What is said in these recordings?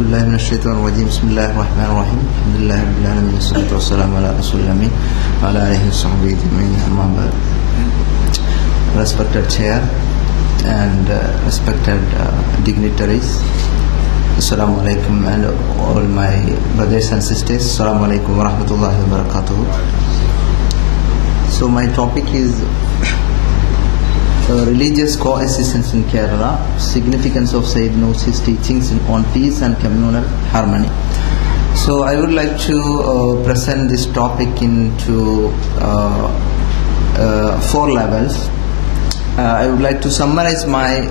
بالله من الشيطان الرجيم بسم الله الرحمن الرحيم الحمد لله رب العالمين والصلاة والسلام على رسول الأمين وعلى آله وصحبه أجمعين أما بعد. Respected chair and respected dignitaries, Assalamu alaikum, and all my brothers and sisters, Assalamu alaikum wa rahmatullahi wa barakatuh. So my topic is religious coexistence in Kerala, significance of Sayyid Nursi's teachings on peace and communal harmony. So I would like to present this topic into 4 levels. I would like to summarize my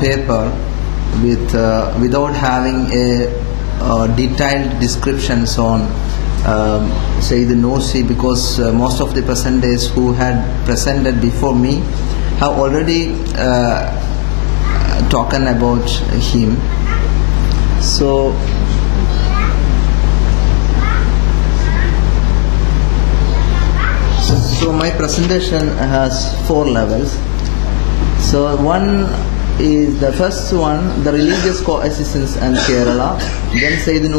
paper without having a detailed descriptions on Sayyid Nursi, because most of the presenters who had presented before me have already talked about him. So my presentation has 4 levels. So the first one, the religious coexistence in Kerala. Then Sayyid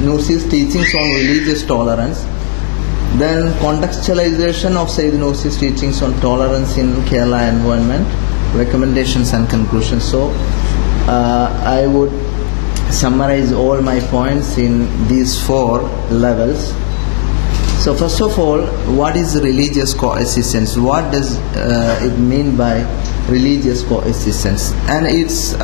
Nursi's teachings on religious tolerance. Then contextualization of Sayyid Nursi's teachings on tolerance in Kerala environment, recommendations and conclusions. So I would summarize all my points in these 4 levels. So first of all, what is religious coexistence? What does it mean by religious coexistence? And its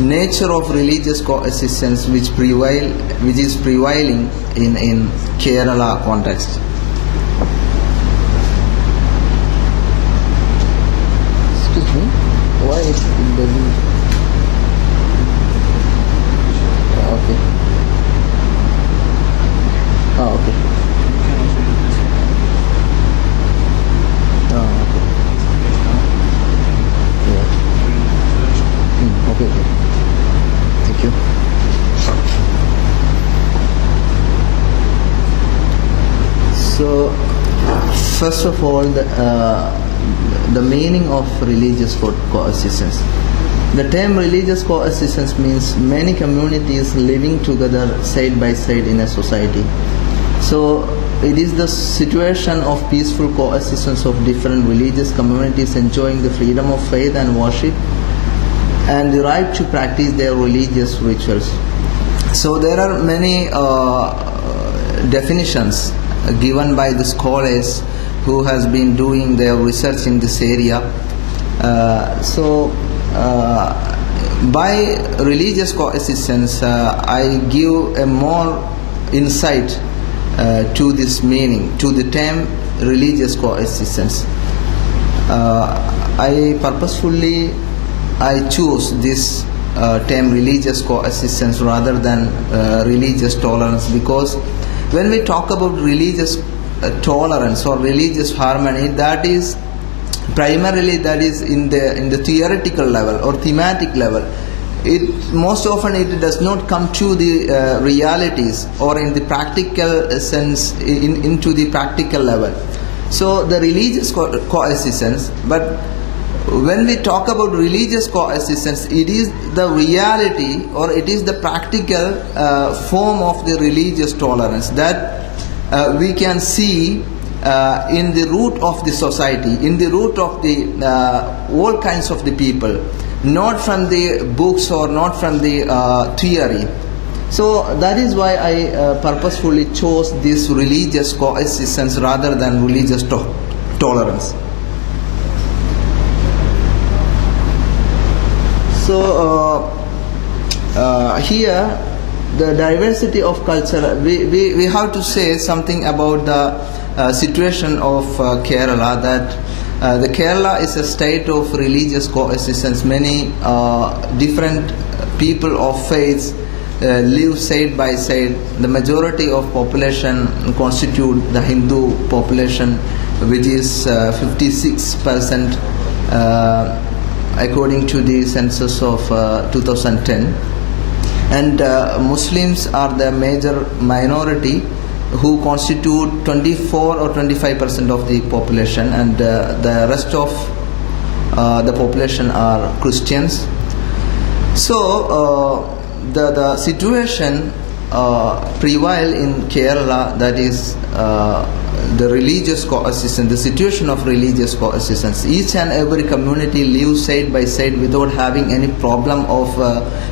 nature of religious coexistence which is prevailing in Kerala context. Excuse me, why it doesn't? Okay. Oh, okay. Okay. Thank you. So, first of all, the meaning of religious coexistence. The term religious coexistence means many communities living together side by side in a society. So, it is the situation of peaceful coexistence of different religious communities enjoying the freedom of faith and worship and the right to practice their religious rituals. So there are many definitions given by the scholars who has been doing their research in this area. By religious coexistence, I give a more insight to this meaning, to the term religious coexistence. I choose this term religious coexistence rather than religious tolerance, because when we talk about religious tolerance or religious harmony, that is primarily in the theoretical level or thematic level. Most often it does not come to the realities or in the practical sense, into the practical level. So the religious coexistence, but when we talk about religious coexistence, it is the reality or it is the practical form of the religious tolerance that we can see in the root of the society, in the root of the all kinds of the people, not from the books or not from the theory. So that is why I purposefully chose this religious coexistence rather than religious tolerance. So here, the diversity of culture, we have to say something about the situation of Kerala, that the Kerala is a state of religious coexistence. Many different people of faiths live side by side. The majority of population constitute the Hindu population, which is 56%. According to the census of 2010, and Muslims are the major minority, who constitute 24 or 25% of the population, and the rest of the population are Christians. So the situation prevail in Kerala, that is the religious coexistence, the situation of religious coexistence. Each and every community lives side by side without having any problem of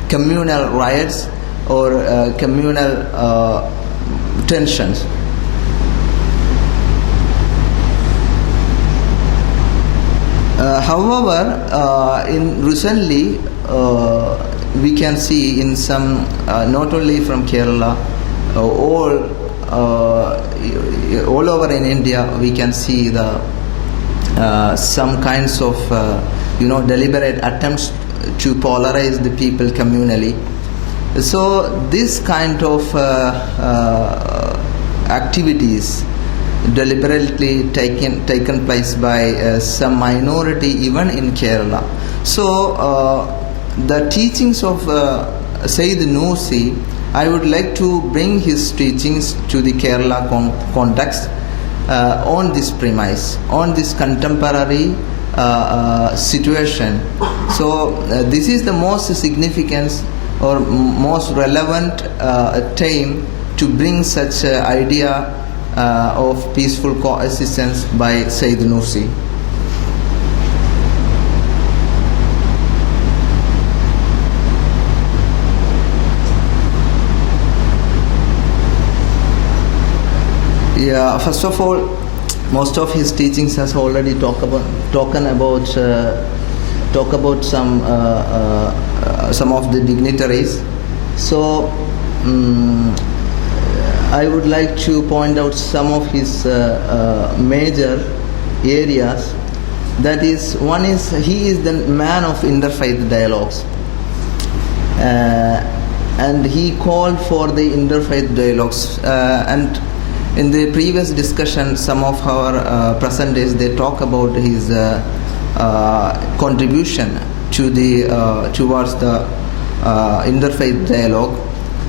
communal riots or communal tensions. However, in recently we can see in some, not only from Kerala, all over in India, we can see the some kinds of deliberate attempts to polarize the people communally. So this kind of activities deliberately taken place by some minority even in Kerala. So the teachings of Sayyid Nursi, I would like to bring his teachings to the Kerala context on this premise, on this contemporary situation. So this is the most significant or most relevant time to bring such idea of peaceful coexistence by Sayyid Nursi. Yeah, first of all, most of his teachings has already talk about some of the dignitaries. So I would like to point out some of his major areas. That is, one is he is the man of interfaith dialogues, and he called for the interfaith dialogues. And in the previous discussion, some of our presenters, they talk about his contribution to the towards the interfaith dialogue.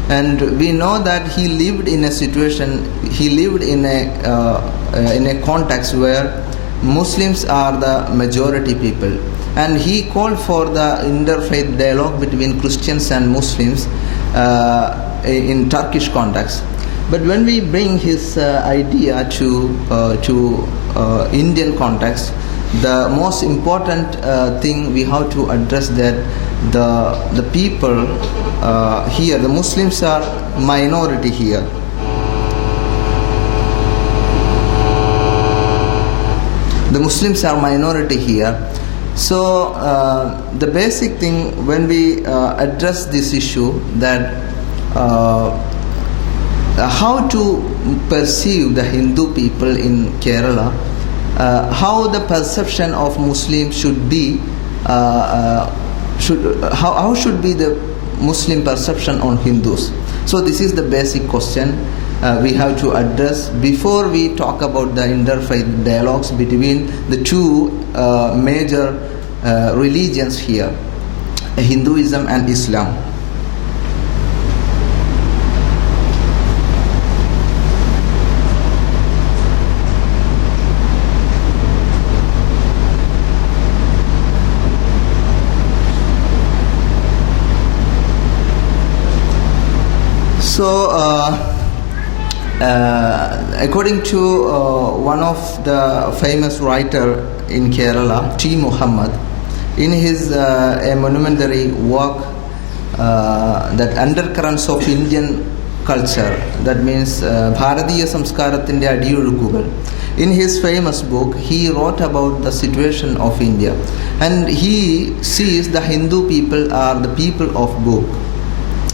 And we know that he lived in a situation, he lived in a context where Muslims are the majority people, and he called for the interfaith dialogue between Christians and Muslims in Turkish context. But when we bring his idea to Indian context, the most important thing we have to address that the people here, the Muslims are minority here. The Muslims are minority here. So the basic thing when we address this issue, that how to perceive the Hindu people in Kerala, how the perception of Muslims should be, how should be the Muslim perception on Hindus. So this is the basic question we have to address before we talk about the interfaith dialogues between the two major religions here, Hinduism and Islam. So, according to one of the famous writer in Kerala, T. Muhammad, in his a monumentary work, that undercurrents of Indian culture, that means Bharatiya Samskarathinte Adiyozhukukal. In his famous book, he wrote about the situation of India, and he sees the Hindu people are the people of book,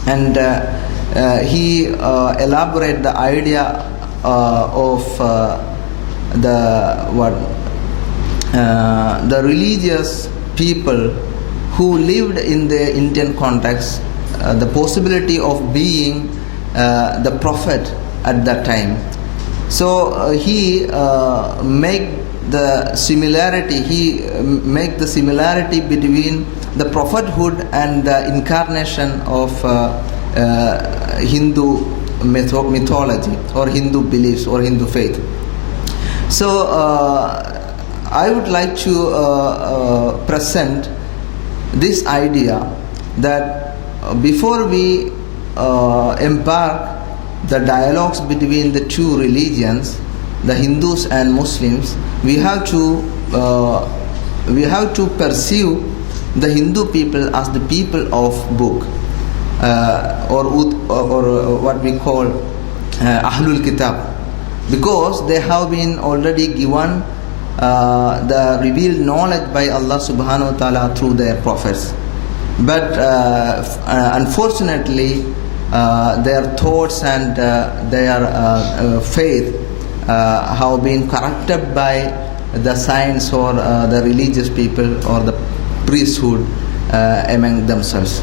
and he elaborate the idea of the religious people who lived in the Indian context, the possibility of being the prophet at that time. So he make the similarity between the prophethood and the incarnation of Hindu mythology or Hindu beliefs or Hindu faith. So I would like to present this idea that before we embark the dialogues between the two religions, the Hindus and Muslims, we have to perceive the Hindu people as the people of book, or what we call Ahlul Kitab, because they have been already given the revealed knowledge by Allah subhanahu wa ta'ala through their prophets. But unfortunately, their thoughts and their faith have been corrupted by the science or the religious people or the priesthood among themselves.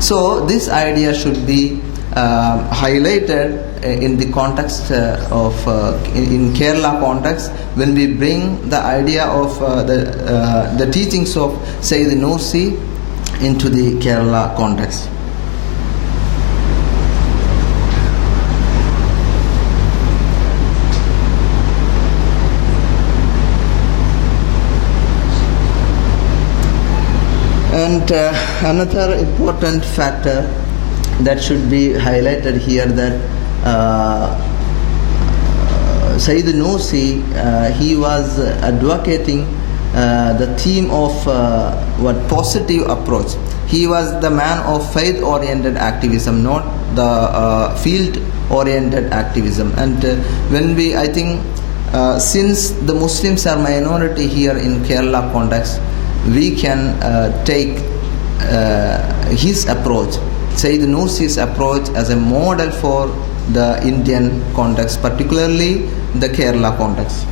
So this idea should be highlighted in the context of in Kerala context, when we bring the idea of the teachings of Sayyid Nursi into the Kerala context. And another important factor that should be highlighted here, that Sayyid Nursi, he was advocating the theme of positive approach. He was the man of faith-oriented activism, not the field-oriented activism. And I think since the Muslims are minority here in Kerala context, we can take his approach, Sayyid Nursi's approach, as a model for the Indian context, particularly the Kerala context.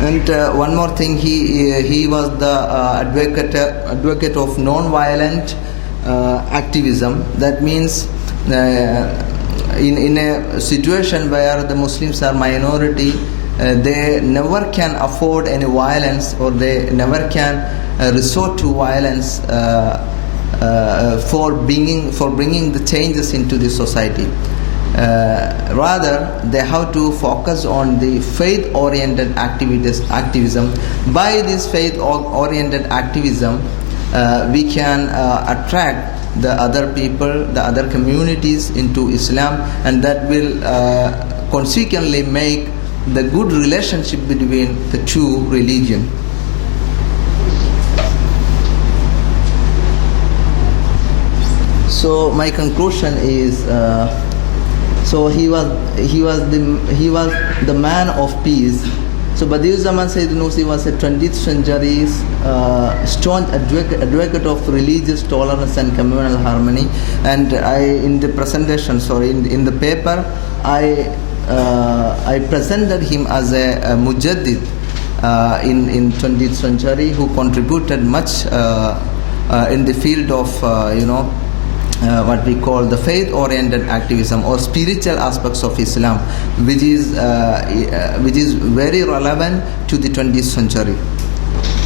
And one more thing, he was the advocate of non-violent activism. That means in a situation where the Muslims are minority, they never can afford any violence, or they never can resort to violence for bringing the changes into the society. Rather, they have to focus on the faith-oriented activism. By this faith-oriented activism, we can attract the other people, the other communities into Islam, and that will consequently make the good relationship between the two religions. So my conclusion is, so he was the man of peace. So Badiuzzzaman Sayyid Nursi was a 20th century's staunch advocate of religious tolerance and communal harmony. And in the presentation, in the paper, I presented him as a mujaddid in 20th century, who contributed much in the field of what we call the faith-oriented activism or spiritual aspects of Islam, which is very relevant to the 20th century.